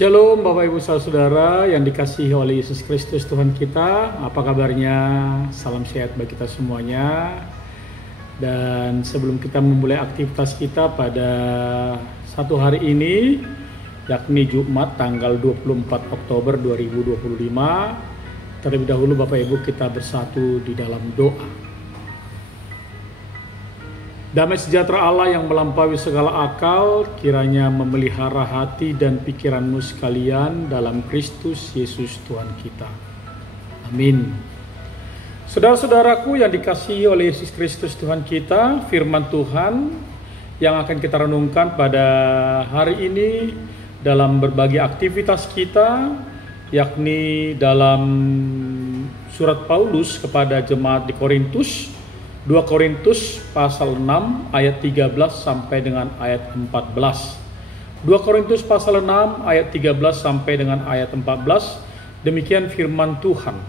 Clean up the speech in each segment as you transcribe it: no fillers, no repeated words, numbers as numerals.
Shalom Bapak Ibu Saudara yang dikasihi oleh Yesus Kristus Tuhan kita. Apa kabarnya? Salam sehat bagi kita semuanya. Dan sebelum kita memulai aktivitas kita pada satu hari ini, yakni Jumat tanggal 24 Oktober 2025, terlebih dahulu Bapak Ibu kita bersatu di dalam doa. Damai sejahtera Allah yang melampaui segala akal, kiranya memelihara hati dan pikiranmu sekalian dalam Kristus Yesus Tuhan kita. Amin. Saudara-saudaraku yang dikasihi oleh Yesus Kristus Tuhan kita, firman Tuhan yang akan kita renungkan pada hari ini dalam berbagai aktivitas kita, yakni dalam surat Paulus kepada jemaat di Korintus, 2 Korintus pasal 6 ayat 13 sampai dengan ayat 14. 2 Korintus pasal 6 ayat 13 sampai dengan ayat 14. Demikian firman Tuhan.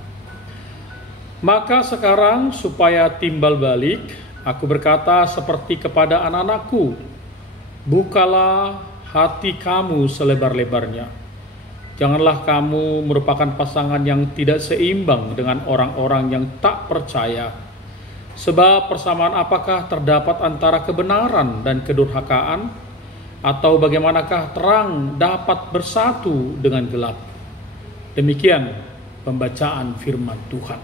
Maka sekarang supaya timbal balik, aku berkata seperti kepada anak-anakku, bukalah hati kamu selebar-lebarnya. Janganlah kamu merupakan pasangan yang tidak seimbang dengan orang-orang yang tak percaya. Sebab persamaan apakah terdapat antara kebenaran dan kedurhakaan? Atau bagaimanakah terang dapat bersatu dengan gelap? Demikian pembacaan firman Tuhan.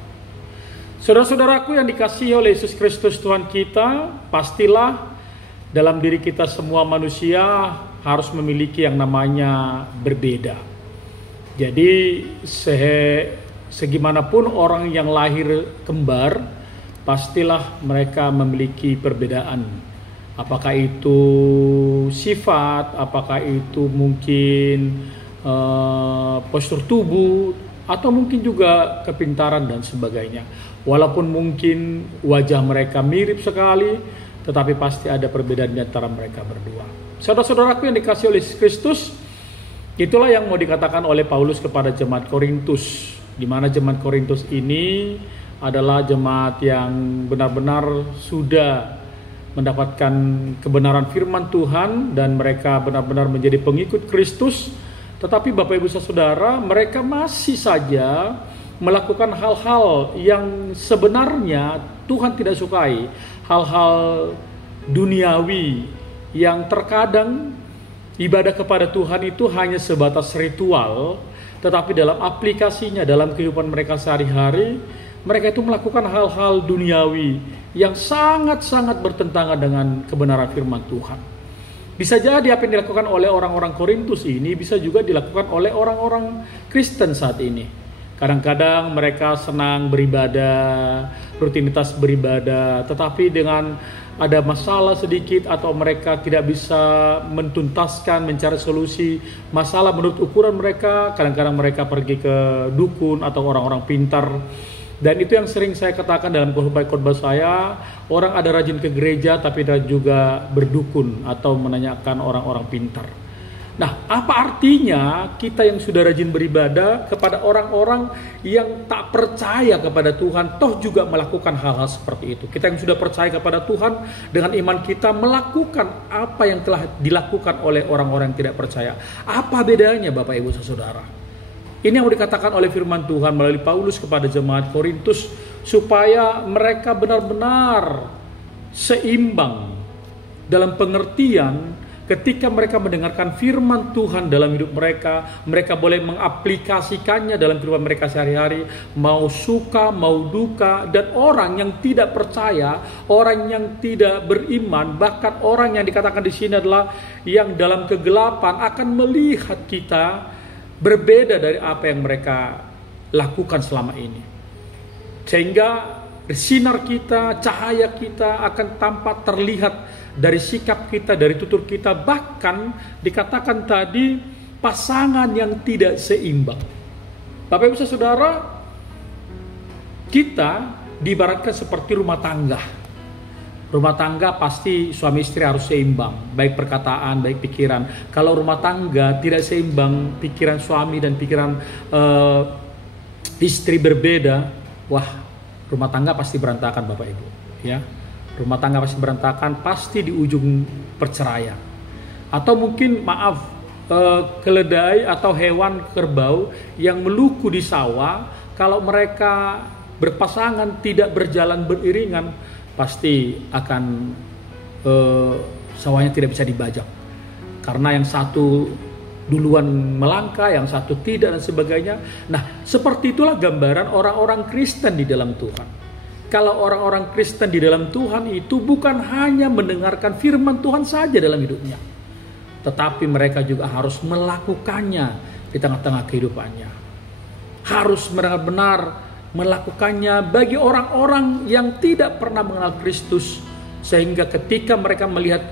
Saudara-saudaraku yang dikasihi oleh Yesus Kristus Tuhan kita, pastilah dalam diri kita semua manusia harus memiliki yang namanya berbeda. Jadi segimanapun orang yang lahir kembar, pastilah mereka memiliki perbedaan. Apakah itu sifat, apakah itu mungkin postur tubuh, atau mungkin juga kepintaran dan sebagainya. Walaupun mungkin wajah mereka mirip sekali, tetapi pasti ada perbedaan di antara mereka berdua. Saudara-saudaraku yang dikasihi oleh Kristus, itulah yang mau dikatakan oleh Paulus kepada jemaat Korintus, di mana jemaat Korintus ini adalah jemaat yang benar-benar sudah mendapatkan kebenaran firman Tuhan dan mereka benar-benar menjadi pengikut Kristus. Tetapi Bapak Ibu Saudara, mereka masih saja melakukan hal-hal yang sebenarnya Tuhan tidak sukai, hal-hal duniawi yang terkadang ibadah kepada Tuhan itu hanya sebatas ritual, tetapi dalam aplikasinya dalam kehidupan mereka sehari-hari, mereka itu melakukan hal-hal duniawi yang sangat-sangat bertentangan dengan kebenaran firman Tuhan. Bisa jadi apa yang dilakukan oleh orang-orang Korintus ini bisa juga dilakukan oleh orang-orang Kristen saat ini. Kadang-kadang mereka senang beribadah, rutinitas beribadah, tetapi dengan ada masalah sedikit atau mereka tidak bisa mentuntaskan, mencari solusi masalah menurut ukuran mereka, kadang-kadang mereka pergi ke dukun atau orang-orang pintar. Dan itu yang sering saya katakan dalam khotbah saya, orang ada rajin ke gereja tapi ada juga berdukun atau menanyakan orang-orang pintar. Nah, apa artinya kita yang sudah rajin beribadah kepada orang-orang yang tak percaya kepada Tuhan, toh juga melakukan hal-hal seperti itu? Kita yang sudah percaya kepada Tuhan, dengan iman kita melakukan apa yang telah dilakukan oleh orang-orang yang tidak percaya. Apa bedanya Bapak Ibu Saudara? Ini yang dikatakan oleh firman Tuhan melalui Paulus kepada jemaat Korintus, supaya mereka benar-benar seimbang dalam pengertian ketika mereka mendengarkan firman Tuhan dalam hidup mereka, mereka boleh mengaplikasikannya dalam kehidupan mereka sehari-hari, mau suka, mau duka. Dan orang yang tidak percaya, orang yang tidak beriman, bahkan orang yang dikatakan di sini adalah yang dalam kegelapan, akan melihat kita berbeda dari apa yang mereka lakukan selama ini. Sehingga sinar kita, cahaya kita akan tampak terlihat dari sikap kita, dari tutur kita. Bahkan dikatakan tadi pasangan yang tidak seimbang. Bapak Ibu Saudara, kita diibaratkan seperti rumah tangga. Rumah tangga pasti suami istri harus seimbang, baik perkataan, baik pikiran. Kalau rumah tangga tidak seimbang, pikiran suami dan pikiran istri berbeda, wah, rumah tangga pasti berantakan Bapak Ibu. Ya, rumah tangga pasti berantakan, pasti di ujung perceraian. Atau mungkin maaf, keledai atau hewan kerbau yang meluku di sawah, kalau mereka berpasangan tidak berjalan beriringan, pasti akan sawahnya tidak bisa dibajak. Karena yang satu duluan melangkah, yang satu tidak dan sebagainya. Nah, seperti itulah gambaran orang-orang Kristen di dalam Tuhan. Kalau orang-orang Kristen di dalam Tuhan itu bukan hanya mendengarkan firman Tuhan saja dalam hidupnya, tetapi mereka juga harus melakukannya di tengah-tengah kehidupannya. Harus benar-benar melakukannya bagi orang-orang yang tidak pernah mengenal Kristus, sehingga ketika mereka melihat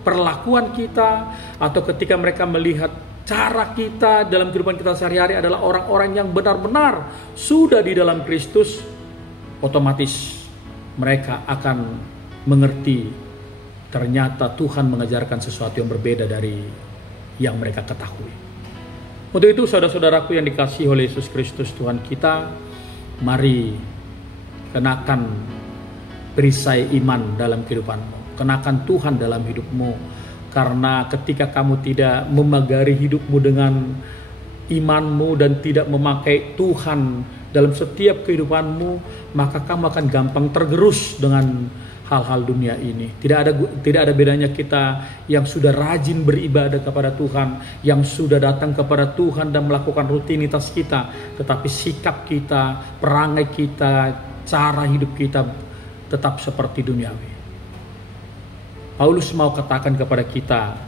perlakuan kita, atau ketika mereka melihat cara kita dalam kehidupan kita sehari-hari adalah orang-orang yang benar-benar sudah di dalam Kristus, otomatis mereka akan mengerti ternyata Tuhan mengajarkan sesuatu yang berbeda dari yang mereka ketahui. Untuk itu saudara-saudaraku yang dikasihi oleh Yesus Kristus Tuhan kita, mari kenakan perisai iman dalam kehidupanmu, kenakan Tuhan dalam hidupmu. Karena ketika kamu tidak memagari hidupmu dengan imanmu dan tidak memakai Tuhan dalam setiap kehidupanmu, maka kamu akan gampang tergerus dengan hal-hal dunia ini. Tidak ada bedanya kita yang sudah rajin beribadah kepada Tuhan, yang sudah datang kepada Tuhan dan melakukan rutinitas kita, tetapi sikap kita, perangai kita, cara hidup kita tetap seperti duniawi. Paulus mau katakan kepada kita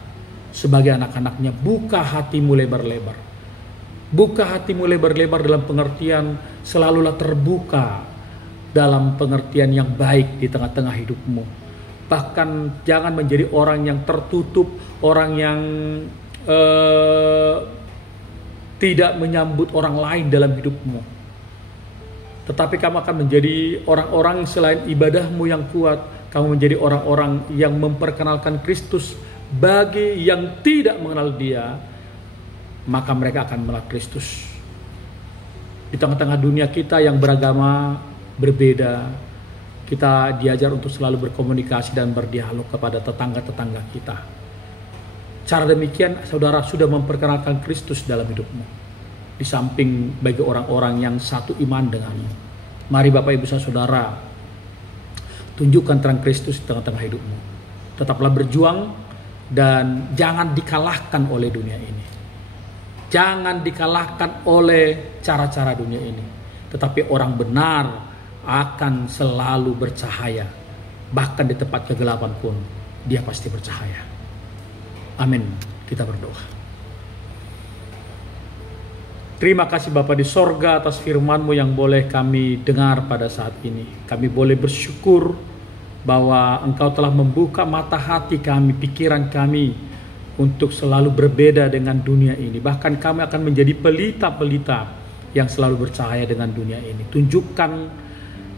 sebagai anak-anaknya, buka hatimu lebar-lebar. Buka hatimu lebar-lebar dalam pengertian selalulah terbuka, dalam pengertian yang baik di tengah-tengah hidupmu. Bahkan jangan menjadi orang yang tertutup, orang yang tidak menyambut orang lain dalam hidupmu. Tetapi kamu akan menjadi orang-orang selain ibadahmu yang kuat, kamu menjadi orang-orang yang memperkenalkan Kristus bagi yang tidak mengenal Dia, maka mereka akan mengenal Kristus. Di tengah-tengah dunia kita yang beragama berbeda, kita diajar untuk selalu berkomunikasi dan berdialog kepada tetangga-tetangga kita. Cara demikian saudara sudah memperkenalkan Kristus dalam hidupmu, di samping bagi orang-orang yang satu iman denganmu. Mari Bapak Ibu Saudara, tunjukkan terang Kristus di tengah-tengah hidupmu. Tetaplah berjuang dan jangan dikalahkan oleh dunia ini. Jangan dikalahkan oleh cara-cara dunia ini. Tetapi orang benar akan selalu bercahaya. Bahkan di tempat kegelapan pun dia pasti bercahaya. Amin. Kita berdoa. Terima kasih Bapa di sorga atas firman-Mu yang boleh kami dengar pada saat ini. Kami boleh bersyukur bahwa Engkau telah membuka mata hati kami, pikiran kami untuk selalu berbeda dengan dunia ini. Bahkan kami akan menjadi pelita-pelita yang selalu bercahaya dengan dunia ini. Tunjukkan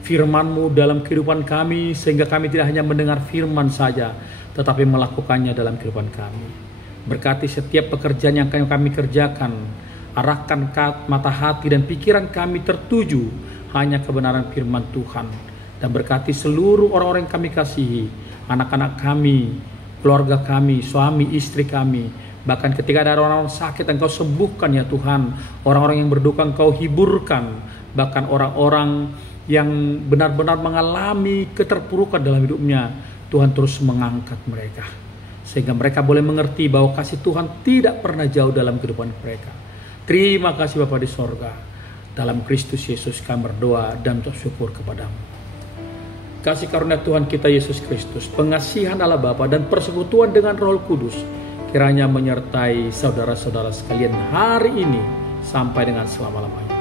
firman-Mu dalam kehidupan kami sehingga kami tidak hanya mendengar firman saja, tetapi melakukannya dalam kehidupan kami. Berkati setiap pekerjaan yang kami kerjakan. Arahkan mata hati dan pikiran kami tertuju hanya kebenaran firman Tuhan. Dan berkati seluruh orang-orang yang kami kasihi, anak-anak kami, keluarga kami, suami, istri kami. Bahkan ketika ada orang-orang sakit, Engkau sembuhkan ya Tuhan. Orang-orang yang berduka Engkau hiburkan. Bahkan orang-orang yang benar-benar mengalami keterpurukan dalam hidupnya, Tuhan terus mengangkat mereka. Sehingga mereka boleh mengerti bahwa kasih Tuhan tidak pernah jauh dalam kehidupan mereka. Terima kasih Bapa di sorga. Dalam Kristus Yesus kami berdoa dan bersyukur kepadamu. Kasih karunia Tuhan kita Yesus Kristus, pengasihan Allah Bapa dan persekutuan dengan Roh Kudus kiranya menyertai saudara-saudara sekalian hari ini sampai dengan selama-lamanya.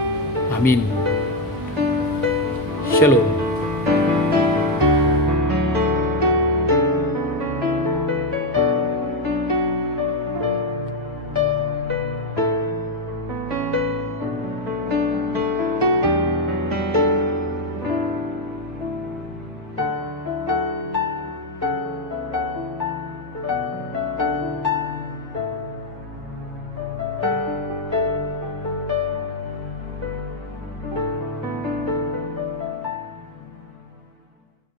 Amin. Shalom.